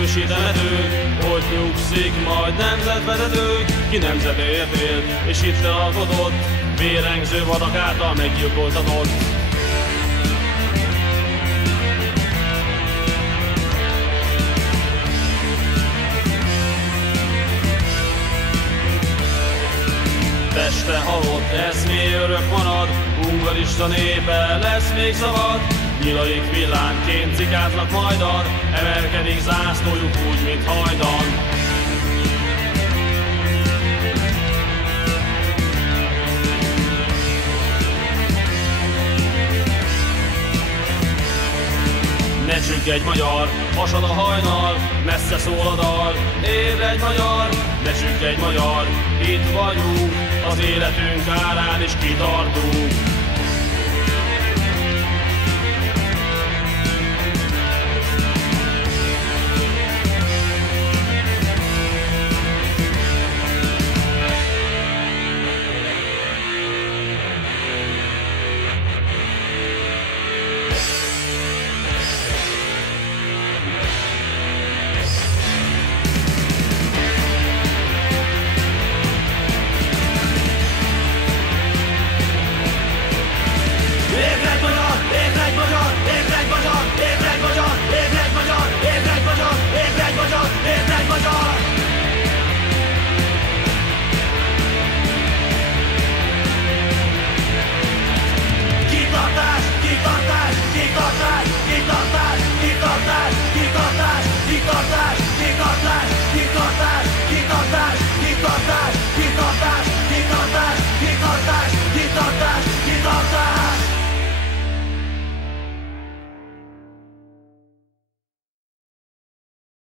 ősi temetők, ott nyugszik majd nemzetvezetők, ki nemzetért élt, és itt alkotott, vérengző vadak által meggyilkoltatott. Teste halott, eszmé örök marad, hungarista népe lesz még szabad. Nyilaik villánként cikáznak majdan, emelkedik zászlójuk úgy, mint hajdan. Ne csüggedj magyar, hasad a hajnal, messze szól a dal, ébredj magyar, ne csüggedj magyar, itt vagyunk, az életünk árán is kitartunk.